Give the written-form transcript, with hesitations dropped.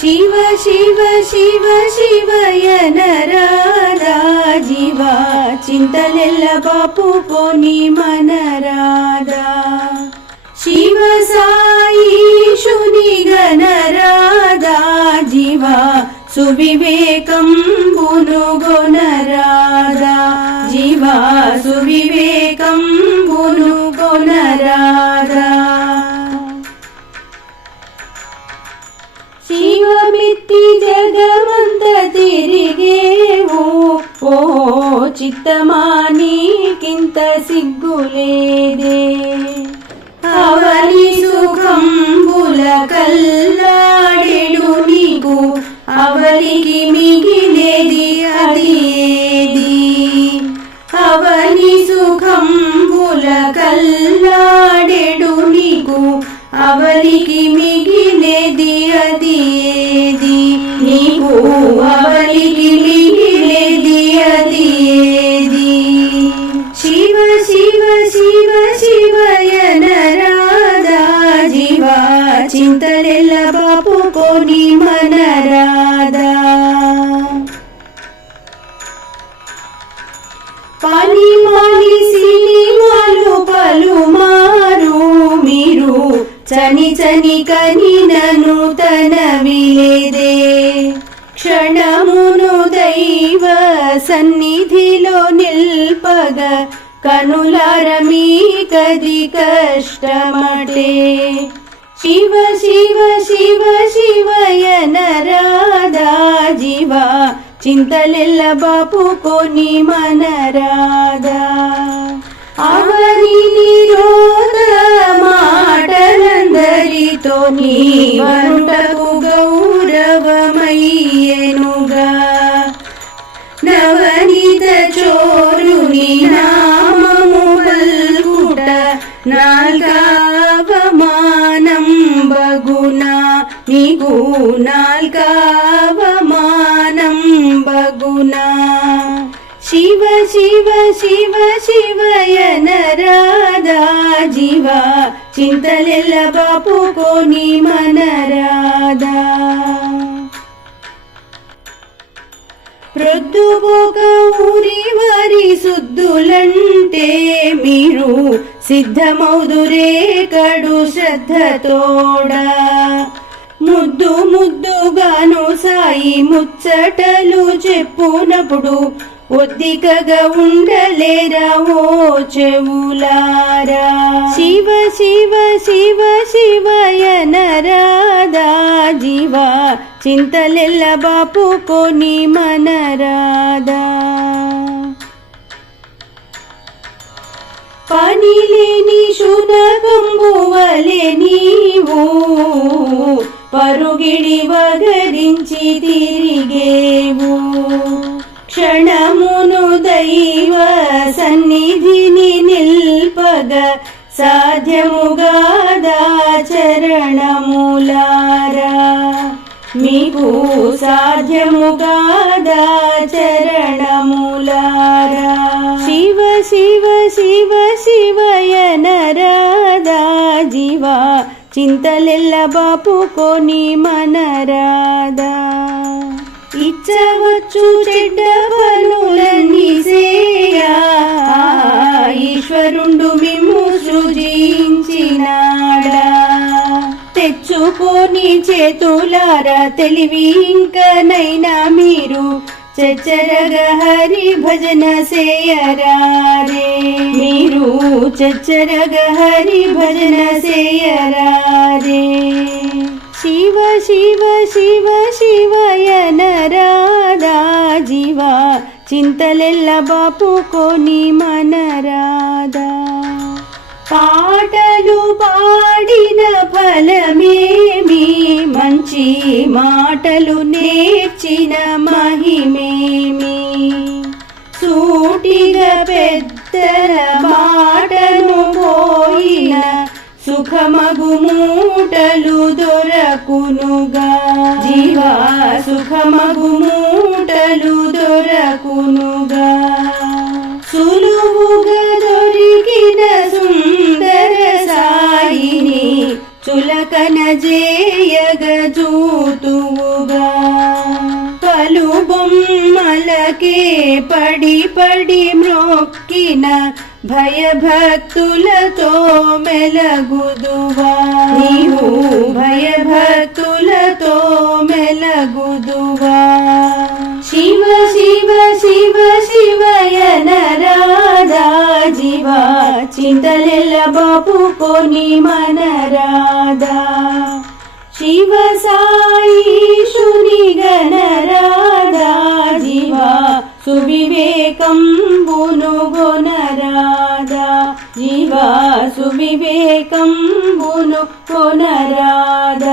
ಶಿವ ಶಿವ ಶಿವ ಶಿವಯ ನರಾದ ಜೀವ ಚಿಂತಲೆಲ್ಲ ಬಾಪು ಕೋನಿ ಮನರಾದ ಶಿವ ಸಾಯಿ ಶುನಿಗನರಾದ ಜೀವ ಸುವಿವೇಕಂ ಬುನುಗೊನರಾದ ಜೀವ ಸುವಿವೇಕಂ ಬುನುಗೊನರಾದ ಶಿವಮಿತ್ತಿ ಜಗವಂತ ತಿರಿಗೇವು ಓ ಚಿತ್ತಮಾನಿಕ್ಕಿಂತ ಸಿಗ್ಗುಲೇದೆ ಅವಲಿ ಸುಖಂಬುಲ ಕಲ್ಲಾಡೆಡು ನೀಗೂ ಅವಲಿಗೆ ಮಿಗಿಲೇದಿ ಅದಿಯೇದಿ ಅವಲಿ ಸುಖಂಬುಲ ಕಲ್ಲಾಡೆಡು ನೀಗೂ ಅವಲಿಗೆ ಮಿಗಿಲೇದಿ ಅದಿಯೇದಿ ನೀಗೂ ಅವಲಿಗೆ ಮಿಗಿಲೇದಿ ಅದಿಯೇದಿ ಶಿವ ಶಿವ ಶಿವ ಶಿವಯ ನರಾದ ಜೀವ ಚಿಂತಲೆಲ್ಲ ಬಾಪು ಕೋನಿ ಮನರಾದ ಪಾನಿ ಮಾಲಿ ಸಿನಿ ಮಾಲು ಪಲು ಮಾರು ಮೀರು చని చని కని నూతనవిలేదే క్షణమును దైవ సన్నిధిలో నిల్పగ కనులారమీ కది కష్టమటే శివ శివ శివ శివయ నరాదా జీవ చింతలెల్ల బాపు కోని మనరాదా అవని నిరోధ మాటలందరితో నీ వంటకు గౌరవమయ్యెనుగా నవనీత చోరుని నామము పల్కుట నాల్కవమానం బగునా నీకు నాల్కవమానం బగునా ಶಿವ ಶಿವ ಶಿವ ಶಿವಯ ನರಾದ ಜೀವ ಚಿಂತಲೆಲ್ಲ ಬಾಪು ಕೋನಿ ಮನರಾದ ప్రొద్దుపోక ఊరి వారి సుద్దులంటే మీరు సిద్ధమౌదురే కడు శ్రద్ధతోడా ముద్దు ముద్దుగాను సాయి ముచ్చటలు చెప్పునప్పుడు ఒద్దికగా ఉండలేరా ఓ చెవులారా శివ శివ శివ శివయ నరాదా జీవ చింతలెల్ల బాపు కోని మనరాదా పని లేని శునకంబువలే నీవు పరుగిడి వగరించి తిరిగేవు క్షణమును దైవ సన్నిధిని నిల్పగ సాధ్యముగాదా చరణములారా మీకు సాధ్యముగాదా చరణములారా శివ శివ శివ శివయ నరాదా జీవ చింతలెల్ల బాపు కోని మనరాదా ఇచ్చవచ్చు చెడ్డ పనులన్నీ సేయా ఈశ్వరుండు మిమ్ము సృజించినాడా తెచ్చుకోని చేతులారా తెలివి ఇంకనైనా మీరు చచ్చరగా హరి భజన సేయరారే మీరు చచ్చరగా హరి భజన సేయరారే శివ శివ శివ శివయ నరాదా జీవ చింతలెల్ల బాపు కోని మనరాదా పాటలు పాడిన ఫలమేమి మంచి మాటలు నేర్చిన మహిమేమి సూటిగా పెద్దల మాటను పోయిన సుఖమగు మూటలు దొరకునుగా జీవా సుఖమగు మూటలు దొరకునుగా సులువుగా దొరికిన సుందర సాయిని చులకన జేయగ జూతువు భయభక్తులతో మెలగుదువా నీవు భయభక్తులతో మెలగుదువా శివ శివ శివ శివయనరాధా జీవా చింతలెల్ల బాపుకొని మనరాధా శివ సాయిషుని గణరాధా జీవా సువివేకంబును గొనరాధా జీవా సువివేకంబును కొనరాధా